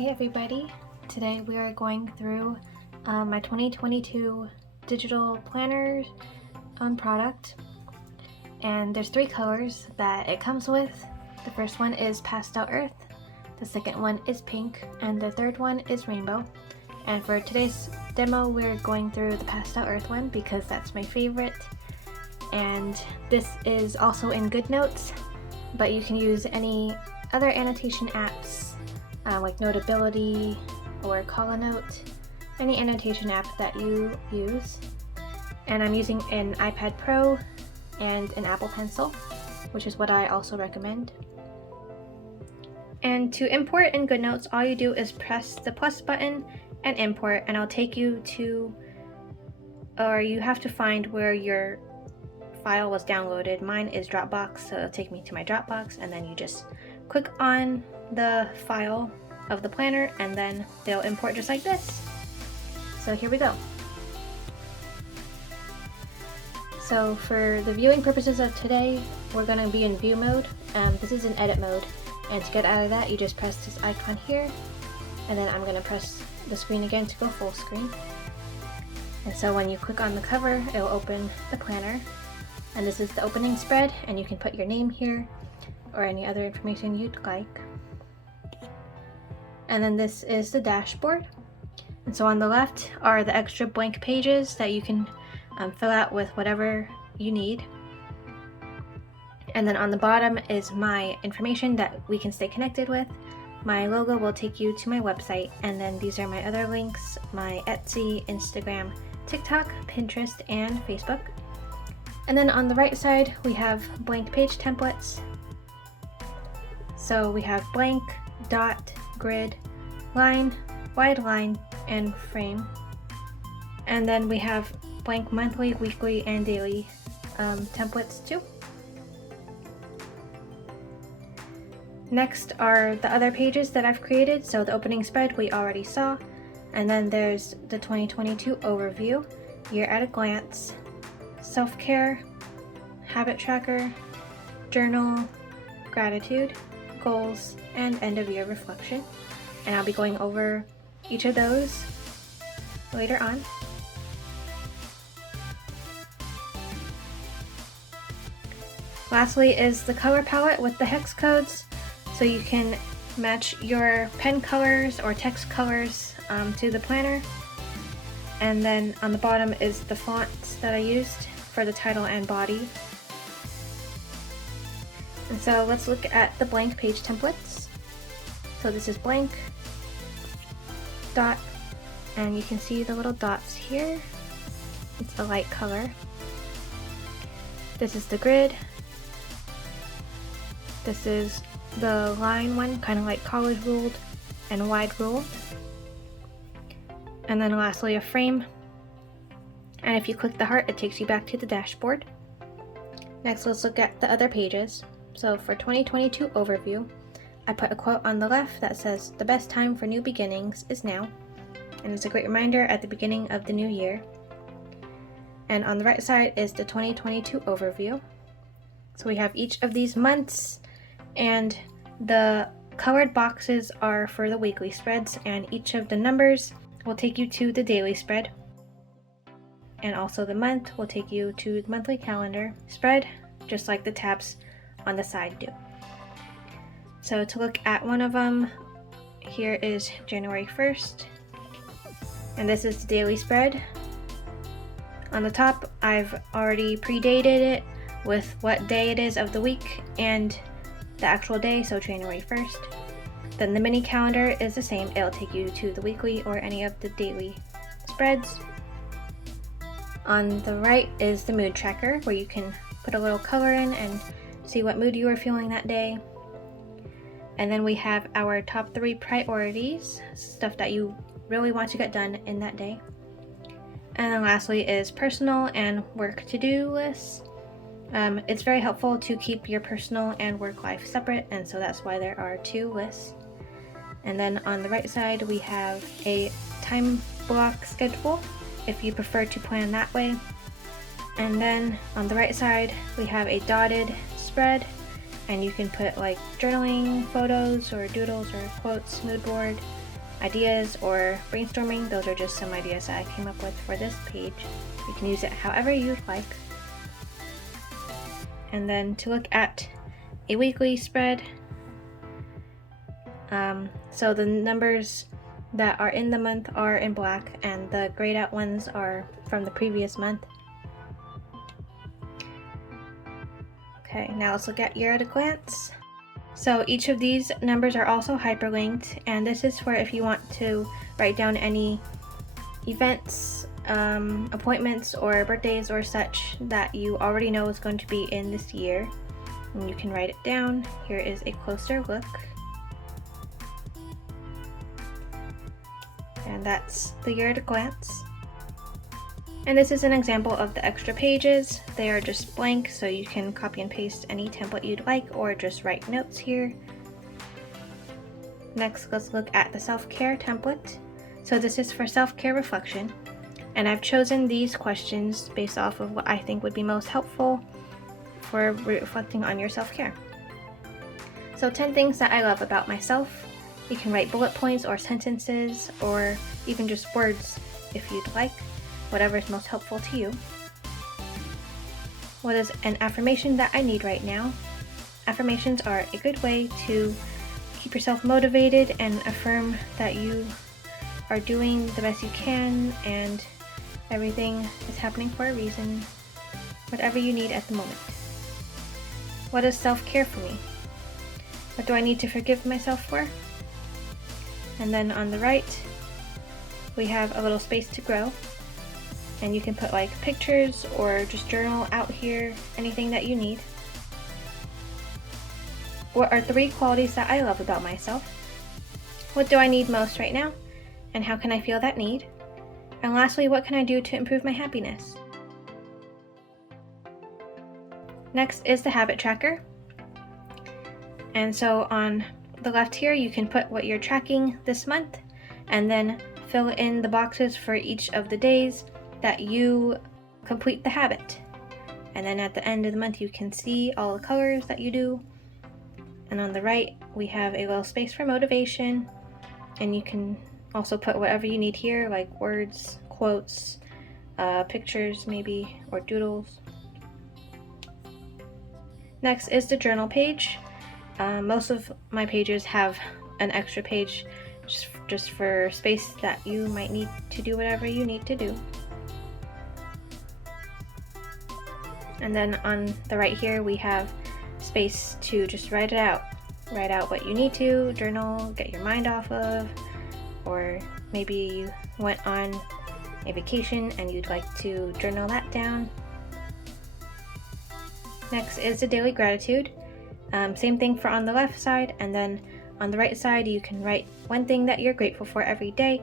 Hey everybody, today we are going through my 2022 digital planner product, and there's 3 colors that it comes with. The first one is Pastel Earth, the second one is Pink, and the third one is Rainbow. And for today's demo we're going through the Pastel Earth one because that's my favorite, and this is also in GoodNotes, but you can use any other annotation apps like Notability or ColorNote, any annotation app that you use. And I'm using an iPad Pro and an Apple Pencil, which is what I also recommend. And to import in GoodNotes, all you do is press the plus button and import, and it'll take you to, or you have to find where your file was downloaded. Mine is Dropbox, so it'll take me to my Dropbox, and then you just click on the file of the planner and then they'll import just like this. So here we go. So for the viewing purposes of today, we're going to be in view mode. This is in edit mode, and to get out of that you just press this icon here, and then I'm going to press the screen again to go full screen. And so when you click on the cover, it'll open the planner, and this is the opening spread, and you can put your name here or any other information you'd like. And then this is the dashboard. And so on the left are the extra blank pages that you can fill out with whatever you need. And then on the bottom is my information that we can stay connected with. My logo will take you to my website, and then these are my other links: my Etsy, Instagram, TikTok, Pinterest, and Facebook. And then on the right side we have blank page templates. So we have blank, dot, grid, line, wide line, and frame. And then we have blank monthly, weekly, and daily templates too. Next are the other pages that I've created. So the opening spread we already saw, and then there's the 2022 overview, year at a glance, self-care, habit tracker, journal, gratitude, goals, and end of year reflection. And I'll be going over each of those later on. Lastly is the color palette with the hex codes, so you can match your pen colors or text colors to the planner. And then on the bottom is the fonts that I used for the title and body. And so let's look at the blank page templates. So this is blank, dot, and you can see the little dots here. It's the light color. This is the grid. This is the line one, kind of like college ruled and wide ruled. And then lastly a frame. And if you click the heart, it takes you back to the dashboard. Next, let's look at the other pages. So for 2022 overview, I put a quote on the left that says, "The best time for new beginnings is now," and it's a great reminder at the beginning of the new year. And on the right side is the 2022 overview. So we have each of these months, and the colored boxes are for the weekly spreads, and each of the numbers will take you to the daily spread. And also the month will take you to the monthly calendar spread, just like the tabs on the side do. So to look at one of them, here is January 1st, and this is the daily spread. On the top, I've already predated it with what day it is of the week and the actual day, so January 1st. Then the mini calendar is the same. It'll take you to the weekly or any of the daily spreads. On the right is the mood tracker, where you can put a little color in and see what mood you are feeling that day. And then we have our top 3 priorities, stuff that you really want to get done in that day. And then lastly is personal and work to-do lists. It's very helpful to keep your personal and work life separate, and so that's why there are 2 lists. And then on the right side we have a time block schedule if you prefer to plan that way. And then on the right side we have a dotted spread, and you can put like journaling, photos, or doodles, or quotes, mood board, ideas or brainstorming, those are just some ideas that I came up with for this page. You can use it however you'd like. And then to look at a weekly spread, so the numbers that are in the month are in black and the grayed out ones are from the previous month. Okay, now let's look at year at a glance. So each of these numbers are also hyperlinked, and this is for if you want to write down any events, appointments, or birthdays or such that you already know is going to be in this year. And you can write it down. Here is a closer look. And that's the year at a glance. And this is an example of the extra pages. They are just blank, so you can copy and paste any template you'd like or just write notes here. Next, let's look at the self-care template. So this is for self-care reflection, and I've chosen these questions based off of what I think would be most helpful for reflecting on your self-care. So 10 things that I love about myself. You can write bullet points or sentences or even just words if you'd like, whatever is most helpful to you. What is an affirmation that I need right now? Affirmations are a good way to keep yourself motivated and affirm that you are doing the best you can and everything is happening for a reason. Whatever you need at the moment. What is self-care for me? What do I need to forgive myself for? And then on the right, we have a little space to grow. And you can put like pictures or just journal out here, anything that you need. What are 3 qualities that I love about myself? What do I need most right now? And how can I feel that need? And lastly, what can I do to improve my happiness? Next is the habit tracker. And so on the left here, you can put what you're tracking this month and then fill in the boxes for each of the days that you complete the habit. And then at the end of the month, you can see all the colors that you do. And on the right, we have a little space for motivation, and you can also put whatever you need here, like words, quotes, pictures maybe, or doodles. Next is the journal page. Most of my pages have an extra page just for space that you might need to do whatever you need to do. And then on the right here, we have space to just write it out. Write out what you need to, journal, get your mind off of, or maybe you went on a vacation and you'd like to journal that down. Next is the daily gratitude. Same thing for on the left side, and then on the right side you can write one thing that you're grateful for every day,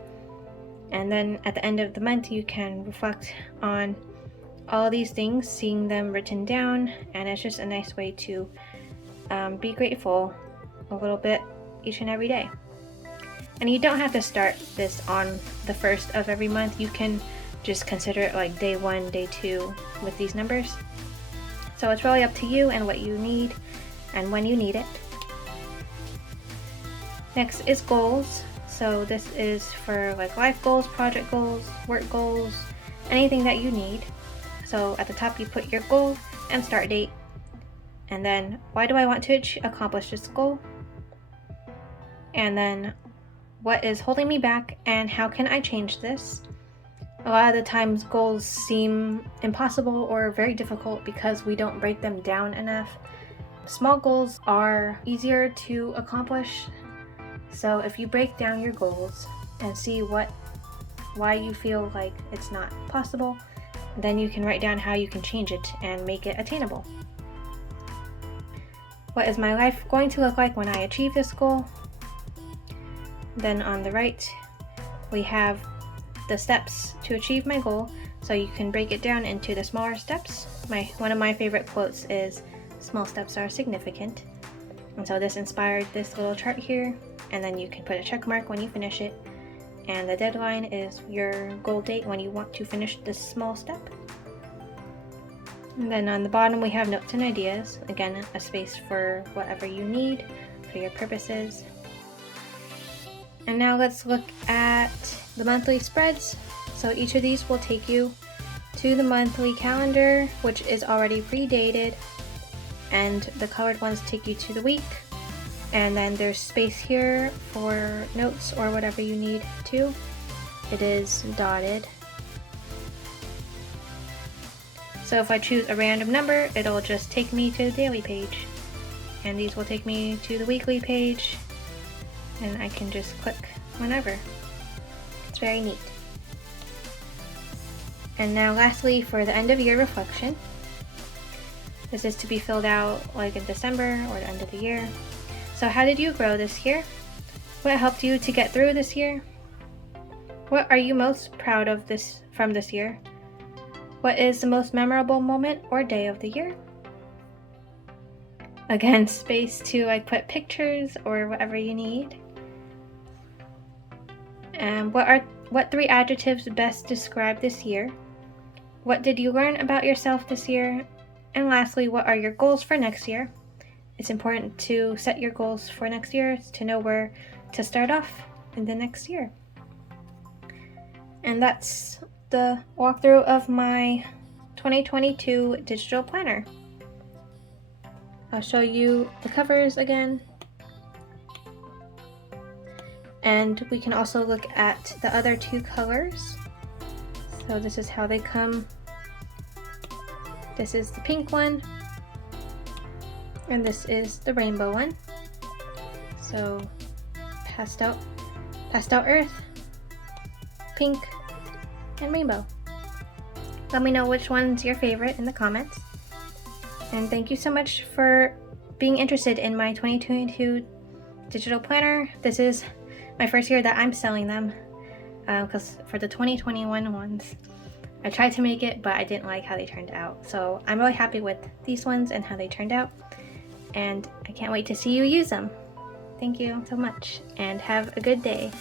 and then at the end of the month you can reflect on all these things, seeing them written down, and it's just a nice way to be grateful a little bit each and every day. And you don't have to start this on the first of every month. You can just consider it like day 1, day 2 with these numbers. So it's really up to you and what you need and when you need it. Next is goals. So this is for like life goals, project goals, work goals, anything that you need. So at the top you put your goal and start date, and then why do I want to accomplish this goal, and then what is holding me back and how can I change this. A lot of the times goals seem impossible or very difficult because we don't break them down enough. Small goals are easier to accomplish, so if you break down your goals and see why you feel like it's not possible, then you can write down how you can change it and make it attainable. What is my life going to look like when I achieve this goal? Then on the right, we have the steps to achieve my goal, so you can break it down into the smaller steps. One of my favorite quotes is, "Small steps are significant." And so this inspired this little chart here, and then you can put a check mark when you finish it. And the deadline is your goal date when you want to finish this small step. And then on the bottom we have notes and ideas. Again, a space for whatever you need for your purposes. And now let's look at the monthly spreads. So each of these will take you to the monthly calendar, which is already pre-dated, and the colored ones take you to the week. And then there's space here for notes or whatever you need to. It is dotted. So if I choose a random number, it'll just take me to the daily page. And these will take me to the weekly page, and I can just click whenever. It's very neat. And now lastly, for the end of year reflection. This is to be filled out like in December or the end of the year. So how did you grow this year? What helped you to get through this year? What are you most proud of from this year? What is the most memorable moment or day of the year? Again, space to like put pictures or whatever you need. And what 3 adjectives best describe this year? What did you learn about yourself this year? And lastly, what are your goals for next year? It's important to set your goals for next year to know where to start off in the next year. And that's the walkthrough of my 2022 digital planner. I'll show you the covers again. And we can also look at the other 2 colors. So this is how they come. This is the pink one, and this is the rainbow one. So pastel earth, pink, and rainbow. Let me know which one's your favorite in the comments. And thank you so much for being interested in my 2022 digital planner. This is my first year that I'm selling them, because for the 2021 ones, I tried to make it, but I didn't like how they turned out. So I'm really happy with these ones and how they turned out. And I can't wait to see you use them. Thank you so much, and have a good day.